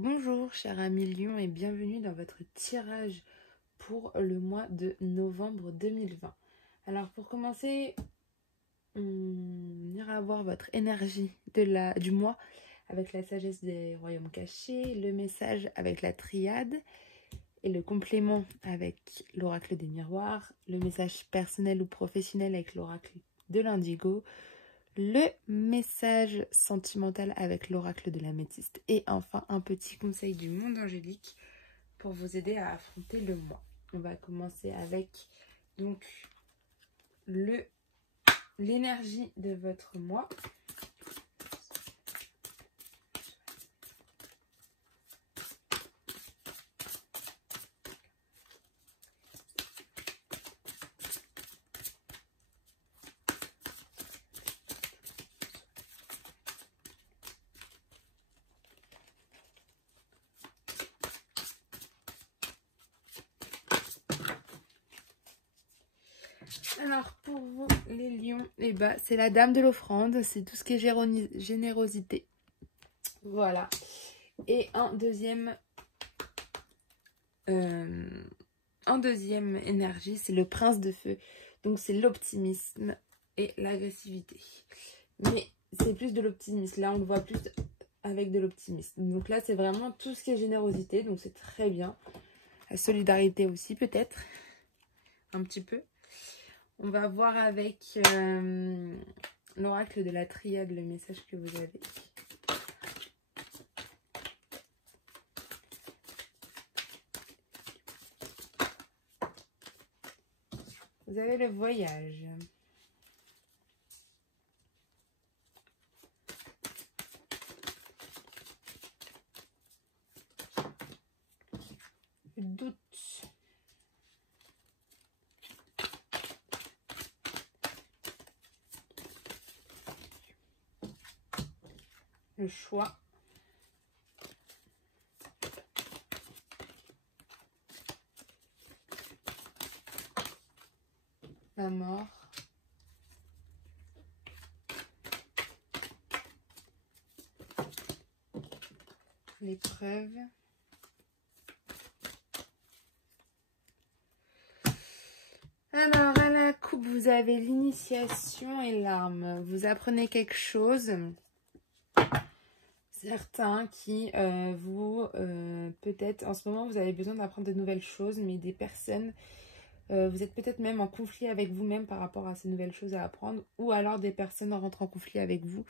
Bonjour chers amis Lion et bienvenue dans votre tirage pour le mois de novembre 2020. Alors pour commencer, on ira voir votre énergie du mois avec la sagesse des royaumes cachés, le message avec la triade et le complément avec l'oracle des miroirs, le message personnel ou professionnel avec l'oracle de l'indigo, le message sentimental avec l'oracle de l'améthyste et enfin un petit conseil du monde angélique pour vous aider à affronter le mois. On va commencer avec donc l'énergie de votre mois. Alors pour vous les lions, c'est la dame de l'offrande, c'est tout ce qui est générosité. Voilà. Et en deuxième énergie, c'est le prince de feu. Donc c'est l'optimisme et l'agressivité. Mais c'est plus de l'optimisme. Là on le voit plus avec de l'optimisme. Donc là c'est vraiment tout ce qui est générosité. Donc c'est très bien. La solidarité aussi peut-être. Un petit peu. On va voir avec l'oracle de la triade le message que vous avez. Vous avez le voyage. Le doute. Le choix. La mort. L'épreuve. Alors, à la coupe, vous avez l'initiation et l'arme. Vous apprenez quelque chose. Certains qui peut-être en ce moment, vous avez besoin d'apprendre de nouvelles choses, mais des personnes, vous êtes peut-être même en conflit avec vous-même par rapport à ces nouvelles choses à apprendre, ou alors des personnes rentrent en conflit avec vous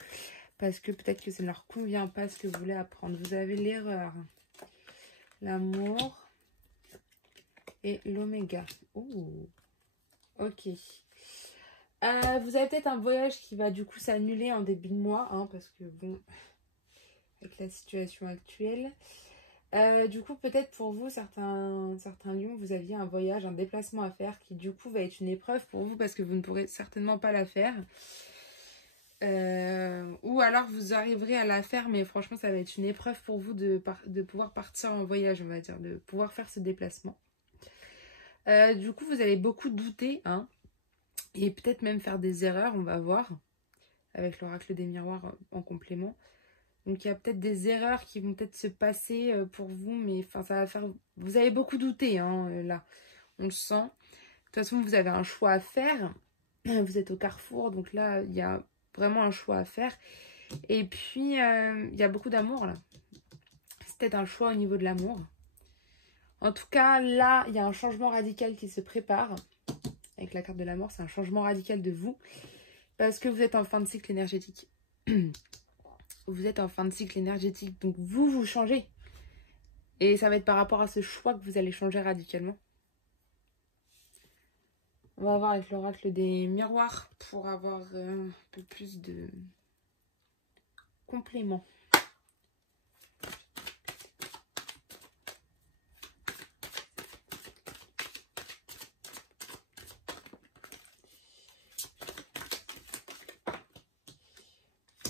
parce que peut-être que ça ne leur convient pas ce que vous voulez apprendre. Vous avez l'erreur, l'amour et l'oméga. Oh, ok. Vous avez peut-être un voyage qui va du coup s'annuler en début de mois, hein, parce que bon, avec la situation actuelle. Du coup, peut-être pour vous, certains lions, vous aviez un voyage, un déplacement à faire qui du coup va être une épreuve pour vous parce que vous ne pourrez certainement pas la faire. Ou alors vous arriverez à la faire, mais franchement, ça va être une épreuve pour vous de pouvoir partir en voyage, on va dire, de pouvoir faire ce déplacement. Du coup, vous allez beaucoup douter, hein, et peut-être même faire des erreurs, on va voir, avec l'oracle des miroirs en complément. Donc il y a peut-être des erreurs qui vont peut-être se passer pour vous, mais enfin ça va faire. Vous avez beaucoup douté, hein, là, on le sent. De toute façon, vous avez un choix à faire. Vous êtes au carrefour, donc là il y a vraiment un choix à faire. Et puis il y a beaucoup d'amour là. C'est peut-être un choix au niveau de l'amour. En tout cas, là, il y a un changement radical qui se prépare. Avec la carte de la mort, c'est un changement radical de vous. Parce que vous êtes en fin de cycle énergétique. Vous êtes en fin de cycle énergétique. Donc, vous changez. Et ça va être par rapport à ce choix que vous allez changer radicalement. On va voir avec l'oracle des miroirs pour avoir un peu plus de compléments.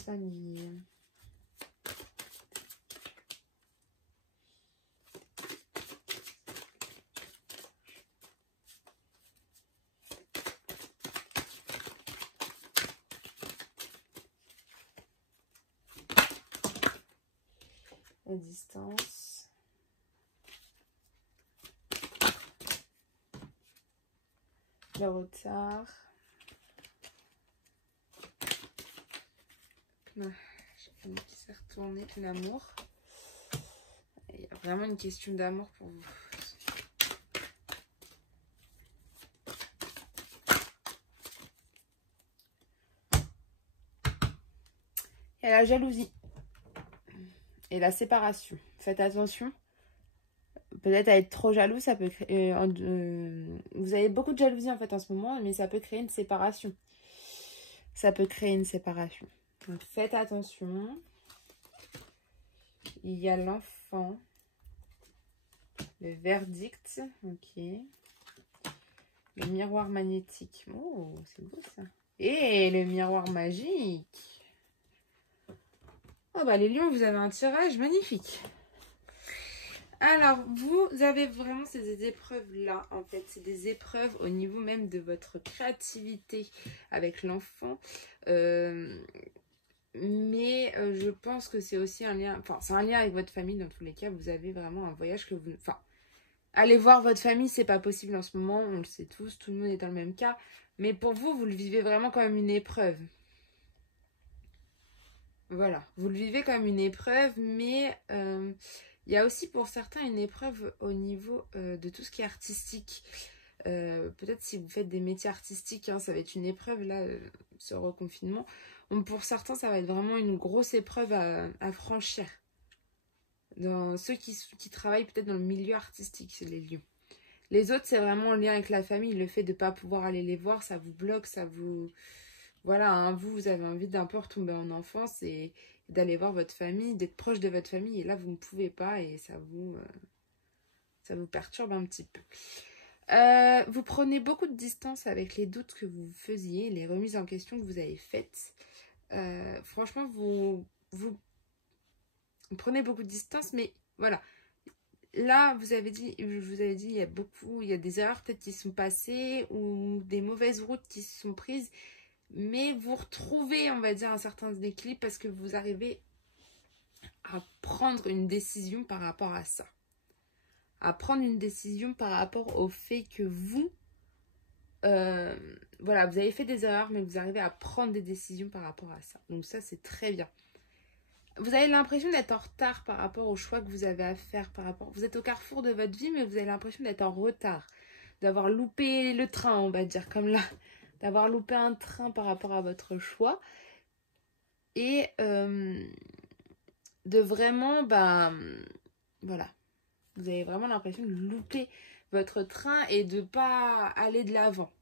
Famille. La distance. Le retard. J'ai un qui s'est retourné. L'amour. Il y a vraiment une question d'amour pour vous. Et la jalousie. Et la séparation. Faites attention. Peut-être à être trop jaloux, ça peut créer... vous avez beaucoup de jalousie en fait en ce moment, mais ça peut créer une séparation. Ça peut créer une séparation. Donc faites attention. Il y a l'enfant. Le verdict. Ok. Le miroir magnétique. Oh, c'est beau ça. Et le miroir magique. Oh bah les lions, vous avez un tirage magnifique. Alors, vous avez vraiment ces épreuves-là, en fait. C'est des épreuves au niveau même de votre créativité avec l'enfant. Mais je pense que c'est aussi un lien... Enfin, c'est un lien avec votre famille, dans tous les cas. Vous avez vraiment un voyage que vous... Enfin, aller voir votre famille, c'est pas possible en ce moment. On le sait tous, tout le monde est dans le même cas. Mais pour vous, vous le vivez vraiment comme une épreuve. Voilà, vous le vivez comme une épreuve, mais... il y a aussi pour certains une épreuve au niveau de tout ce qui est artistique. Peut-être si vous faites des métiers artistiques, hein, ça va être une épreuve là, ce reconfinement. Donc, pour certains, ça va être vraiment une grosse épreuve à franchir. Dans ceux qui travaillent peut-être dans le milieu artistique, c'est les lions. Les autres, c'est vraiment en lien avec la famille. Le fait de ne pas pouvoir aller les voir, ça vous bloque, ça vous... Voilà, hein, vous avez envie d'un peu retomber en enfance et d'aller voir votre famille, d'être proche de votre famille. Et là, vous ne pouvez pas et ça vous perturbe un petit peu. Vous prenez beaucoup de distance avec les doutes que vous faisiez, les remises en question que vous avez faites. Franchement, vous prenez beaucoup de distance, mais voilà. Là, je vous avais dit, il y a des erreurs peut-être qui sont passées ou des mauvaises routes qui se sont prises. Mais vous retrouvez, on va dire, un certain équilibre parce que vous arrivez à prendre une décision par rapport à ça. À prendre une décision par rapport au fait que vous, voilà, vous avez fait des erreurs, mais vous arrivez à prendre des décisions par rapport à ça. Donc ça, c'est très bien. Vous avez l'impression d'être en retard par rapport au choix que vous avez à faire. Vous êtes au carrefour de votre vie, mais vous avez l'impression d'être en retard. D'avoir loupé le train, on va dire, comme là. D'avoir loupé un train par rapport à votre choix. Et de vraiment, voilà. Vous avez vraiment l'impression de louper votre train et de ne pas aller de l'avant.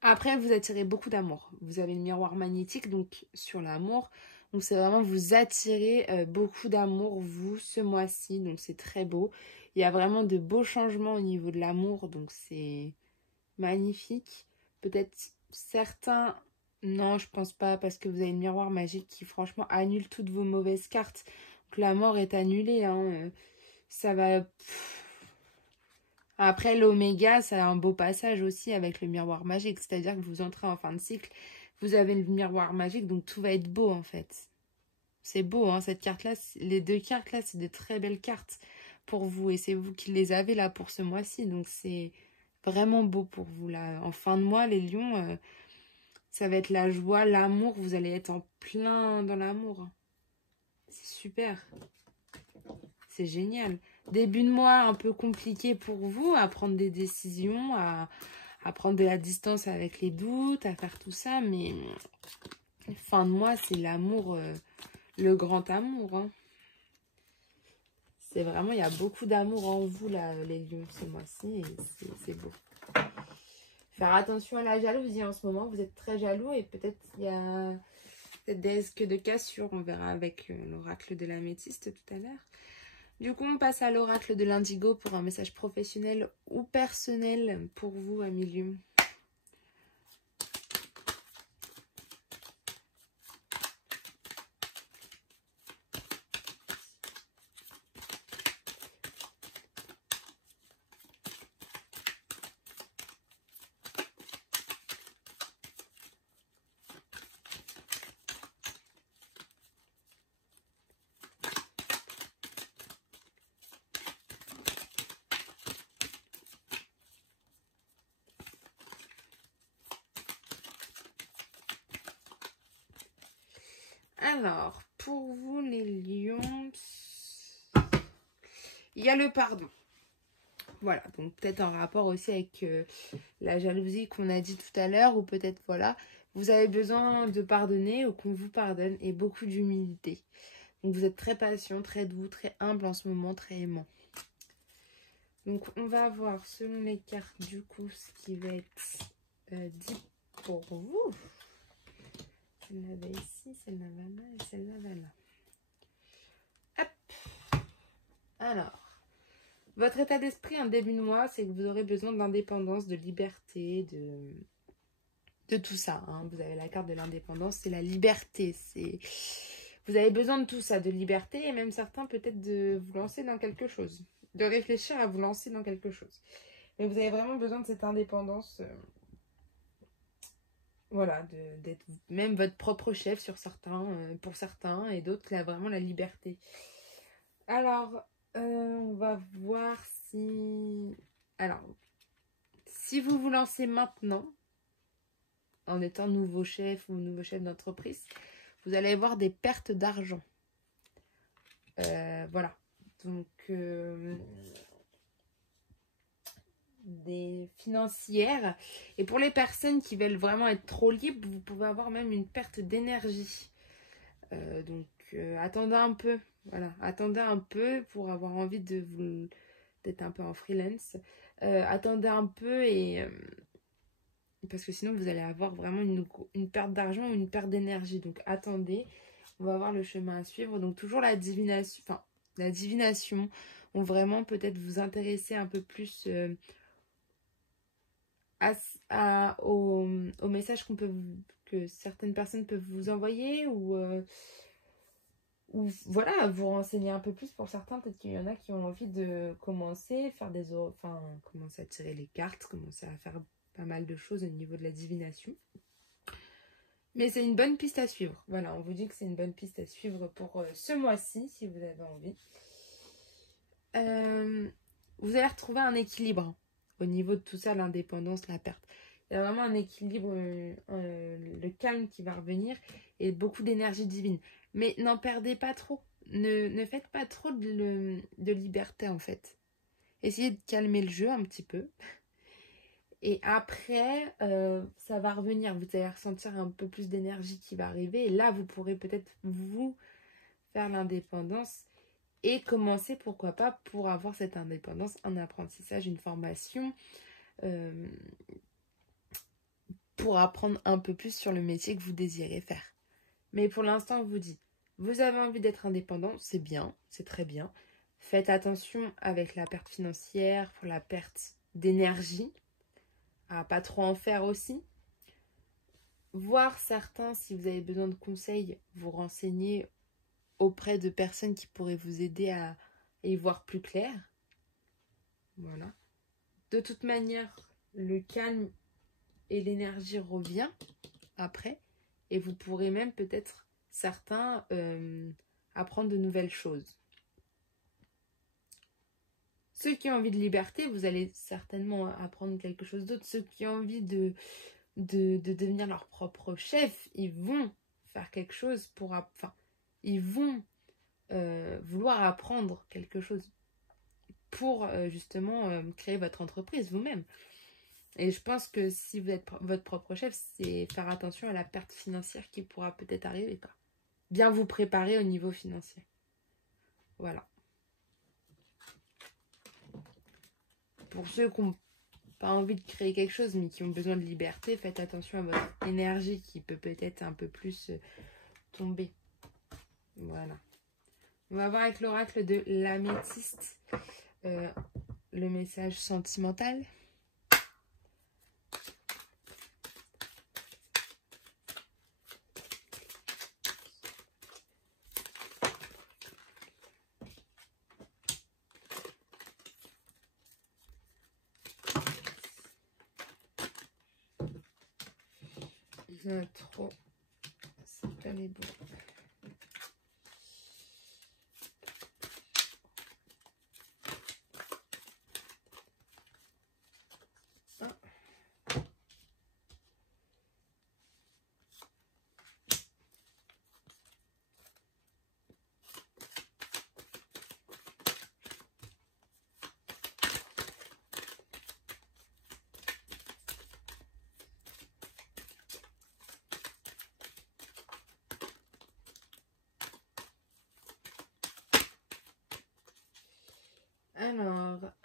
Après, vous attirez beaucoup d'amour. Vous avez le miroir magnétique, donc sur l'amour. Donc, c'est vraiment vous attirez beaucoup d'amour, vous, ce mois-ci. Donc, c'est très beau. Il y a vraiment de beaux changements au niveau de l'amour. Donc, c'est magnifique. Peut-être certains... Non, je pense pas, parce que vous avez le miroir magique qui, franchement, annule toutes vos mauvaises cartes. Donc, la mort est annulée, hein. Ça va... Après, l'oméga, ça a un beau passage aussi avec le miroir magique. C'est-à-dire que vous entrez en fin de cycle, vous avez le miroir magique, donc tout va être beau, en fait. C'est beau, hein, cette carte-là. Les deux cartes-là, c'est de très belles cartes pour vous. Et c'est vous qui les avez, là, pour ce mois-ci. Donc, c'est vraiment beau pour vous, là. En fin de mois, les lions, ça va être la joie, l'amour. Vous allez être en plein dans l'amour. C'est super. C'est génial. Début de mois un peu compliqué pour vous, à prendre des décisions, à prendre de la distance avec les doutes, à faire tout ça. Mais fin de mois, c'est l'amour, le grand amour. Hein. C'est vraiment, il y a beaucoup d'amour en vous, là, les lions, ce mois-ci. Et c'est beau. Faire attention à la jalousie en ce moment. Vous êtes très jaloux et peut-être il y a des risques de cassure. On verra avec l'oracle de l'améthyste tout à l'heure. Du coup, on passe à l'oracle de l'indigo pour un message professionnel ou personnel pour vous, amis lions. Alors, pour vous les lions, il y a le pardon. Voilà, donc peut-être en rapport aussi avec la jalousie qu'on a dit tout à l'heure, ou peut-être, voilà, vous avez besoin de pardonner ou qu'on vous pardonne, et beaucoup d'humilité. Donc vous êtes très patient, très doux, très humble en ce moment, très aimant. Donc on va voir selon les cartes du coup ce qui va être dit pour vous. Celle-là va ici, celle-là va là et celle-là va là. Hop. Alors, votre état d'esprit en début de mois, c'est que vous aurez besoin d'indépendance, de liberté, de tout ça. Hein. Vous avez la carte de l'indépendance, c'est la liberté. Vous avez besoin de tout ça, de liberté, et même certains peut-être de vous lancer dans quelque chose. De réfléchir à vous lancer dans quelque chose. Mais vous avez vraiment besoin de cette indépendance. Voilà, d'être même votre propre chef sur certains, pour certains, et d'autres, là, vraiment la liberté. Alors, on va voir si... Alors, si vous vous lancez maintenant, en étant nouveau chef ou nouveau chef d'entreprise, vous allez avoir des pertes d'argent. Voilà. Donc, des financières. Et pour les personnes qui veulent vraiment être trop libres, vous pouvez avoir même une perte d'énergie. Donc, attendez un peu. Voilà, attendez un peu pour avoir envie d'être un peu en freelance. Attendez un peu et... parce que sinon, vous allez avoir vraiment une perte d'argent ou une perte d'énergie. Donc, attendez. On va voir le chemin à suivre. Donc, toujours la divination. Enfin, la divination. On vraiment peut-être vous intéresser un peu plus au message que certaines personnes peuvent vous envoyer ou voilà, vous renseigner un peu plus. Pour certains, peut-être qu'il y en a qui ont envie de commencer, commencer à tirer les cartes, commencer à faire pas mal de choses au niveau de la divination. Mais c'est une bonne piste à suivre. Voilà, on vous dit que c'est une bonne piste à suivre pour ce mois-ci, si vous avez envie. Vous allez retrouver un équilibre au niveau de tout ça, l'indépendance, la perte. Il y a vraiment un équilibre, le calme qui va revenir et beaucoup d'énergie divine. Mais n'en perdez pas trop. Ne faites pas trop de liberté en fait. Essayez de calmer le jeu un petit peu. Et après, ça va revenir. Vous allez ressentir un peu plus d'énergie qui va arriver. Et là, vous pourrez peut-être vous faire l'indépendance et commencer, pourquoi pas, pour avoir cette indépendance, un apprentissage, une formation, pour apprendre un peu plus sur le métier que vous désirez faire. Mais pour l'instant, on vous dit, vous avez envie d'être indépendant, c'est bien, c'est très bien. Faites attention avec la perte financière, pour la perte d'énergie, à pas trop en faire aussi. Voir certains, si vous avez besoin de conseils, vous renseigner auprès de personnes qui pourraient vous aider à y voir plus clair. Voilà. De toute manière, le calme et l'énergie revient après. Et vous pourrez même peut-être, certains, apprendre de nouvelles choses. Ceux qui ont envie de liberté, vous allez certainement apprendre quelque chose d'autre. Ceux qui ont envie de devenir leur propre chef, ils vont faire quelque chose pour... Enfin, ils vont vouloir apprendre quelque chose pour justement créer votre entreprise vous-même. Et je pense que si vous êtes votre propre chef, c'est faire attention à la perte financière qui pourra peut-être arriver. Quoi. Bien vous préparer au niveau financier. Voilà. Pour ceux qui n'ont pas envie de créer quelque chose, mais qui ont besoin de liberté, faites attention à votre énergie qui peut peut-être un peu plus tomber. Voilà. On va voir avec l'oracle de l'améthyste le message sentimental. Il y en a trop. C'est pas les bons.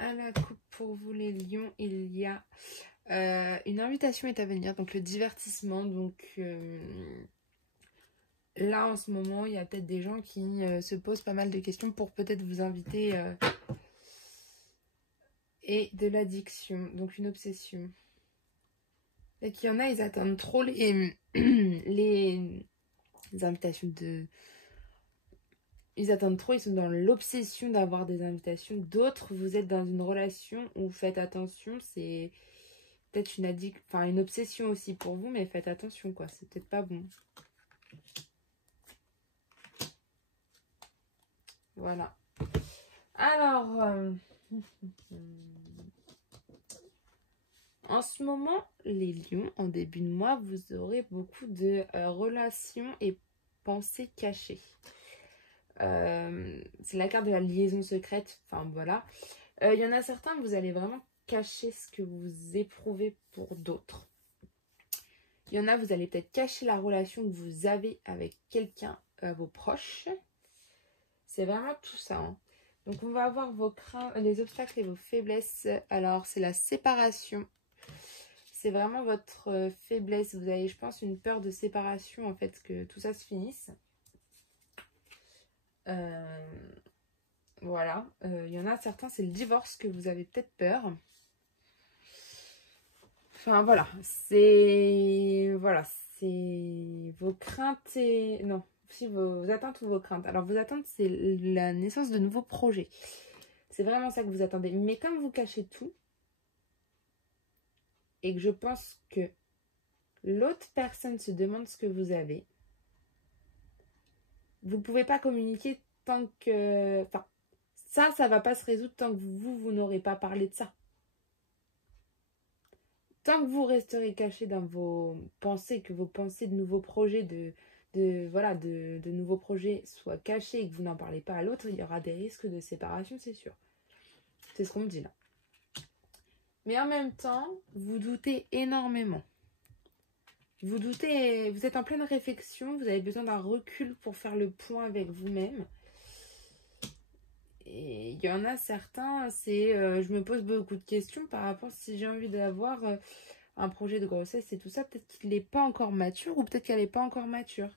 À la coupe pour vous les lions, il y a une invitation est à venir, donc le divertissement. Donc là en ce moment, il y a peut-être des gens qui se posent pas mal de questions pour peut-être vous inviter et de l'addiction, donc une obsession. Et qu'il y en a, ils attendent trop les invitations de... Ils attendent trop, ils sont dans l'obsession d'avoir des invitations. D'autres, vous êtes dans une relation où faites attention, c'est peut-être une obsession aussi pour vous, mais faites attention, quoi. C'est peut-être pas bon. Voilà. Alors, en ce moment, les lions, en début de mois, vous aurez beaucoup de relations et pensées cachées. C'est la carte de la liaison secrète. Enfin, voilà. Il y en a certains, vous allez vraiment cacher ce que vous éprouvez pour d'autres. Il y en a, vous allez peut-être cacher la relation que vous avez avec quelqu'un, vos proches. C'est vraiment tout ça. Hein. Donc, on va avoir vos craintes, les obstacles et vos faiblesses. Alors, c'est la séparation. C'est vraiment votre faiblesse. Vous avez, je pense, une peur de séparation, en fait, que tout ça se finisse. Voilà. Il y en a certains, c'est le divorce que vous avez peut-être peur. Enfin, voilà. C'est vos craintes et... Non, si vos attentes ou vos craintes. Alors, vos attentes, c'est la naissance de nouveaux projets. C'est vraiment ça que vous attendez. Mais comme vous cachez tout, et que je pense que l'autre personne se demande ce que vous avez, vous ne pouvez pas communiquer tant que... Enfin, ça va pas se résoudre tant que vous n'aurez pas parlé de ça. Tant que vous resterez caché dans vos pensées, que vos pensées de nouveaux projets, de nouveaux projets soient cachés et que vous n'en parlez pas à l'autre, il y aura des risques de séparation, c'est sûr. C'est ce qu'on me dit là. Mais en même temps, vous doutez énormément. Vous doutez, vous êtes en pleine réflexion, vous avez besoin d'un recul pour faire le point avec vous-même. Et il y en a certains, c'est je me pose beaucoup de questions par rapport si j'ai envie d'avoir un projet de grossesse et tout ça. Peut-être qu'il n'est pas encore mature ou peut-être qu'elle n'est pas encore mature.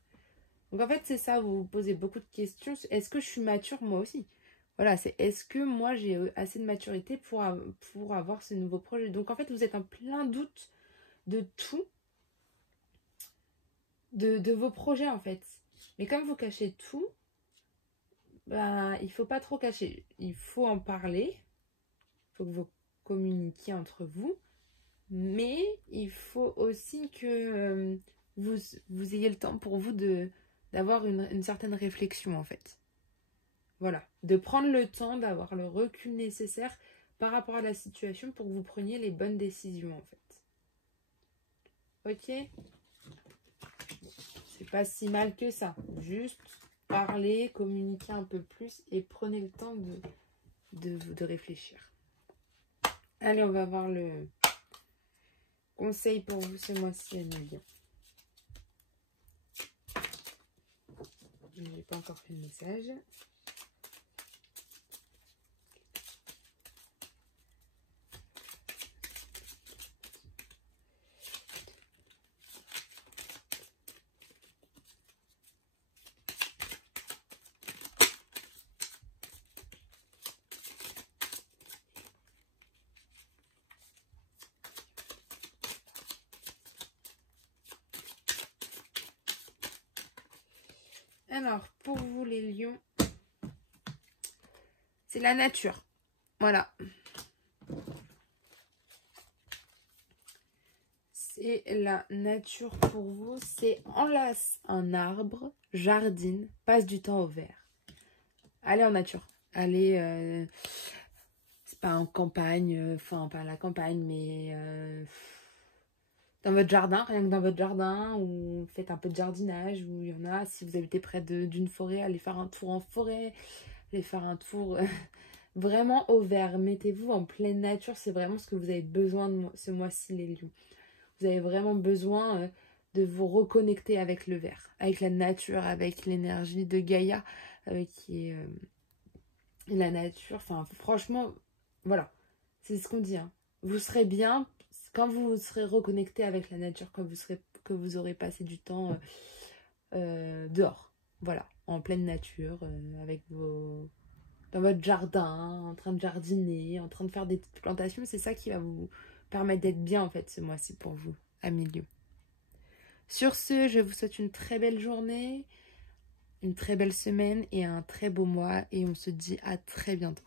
Donc en fait, c'est ça, vous vous posez beaucoup de questions. Est-ce que je suis mature moi aussi? Voilà, c'est est-ce que moi j'ai assez de maturité pour avoir ce nouveau projet? Donc en fait, vous êtes en plein doute de tout, de vos projets en fait. Mais comme vous cachez tout, ben, il ne faut pas trop cacher. Il faut en parler. Il faut que vous communiquiez entre vous. Mais il faut aussi que vous ayez le temps pour vous d'avoir une certaine réflexion en fait. Voilà. De prendre le temps, d'avoir le recul nécessaire par rapport à la situation pour que vous preniez les bonnes décisions en fait. Ok? C'est pas si mal que ça. Juste parler, communiquer un peu plus et prenez le temps de réfléchir. Allez, on va voir le conseil pour vous ce mois-ci, Amélie. Je n'ai pas encore fait le message. Alors, pour vous les lions, c'est la nature. Voilà. C'est la nature pour vous. C'est enlace un arbre, jardine, passe du temps au vert. Allez en nature. Allez, c'est pas en campagne, enfin pas à la campagne, mais dans votre jardin, rien que dans votre jardin, ou faites un peu de jardinage, ou il y en a, si vous habitez près d'une forêt, allez faire un tour en forêt, allez faire un tour vraiment au vert. Mettez-vous en pleine nature, c'est vraiment ce que vous avez besoin de ce mois-ci, les lions. Vous avez vraiment besoin de vous reconnecter avec le vert, avec la nature, avec l'énergie de Gaïa, qui est la nature. Enfin, franchement, voilà. C'est ce qu'on dit. Hein. Vous serez bien quand vous serez reconnecté avec la nature, que vous aurez passé du temps dehors. Voilà, en pleine nature, dans votre jardin, en train de jardiner, en train de faire des petites plantations. C'est ça qui va vous permettre d'être bien en fait ce mois-ci pour vous, amis Lions. Sur ce, je vous souhaite une très belle journée, une très belle semaine et un très beau mois. Et on se dit à très bientôt.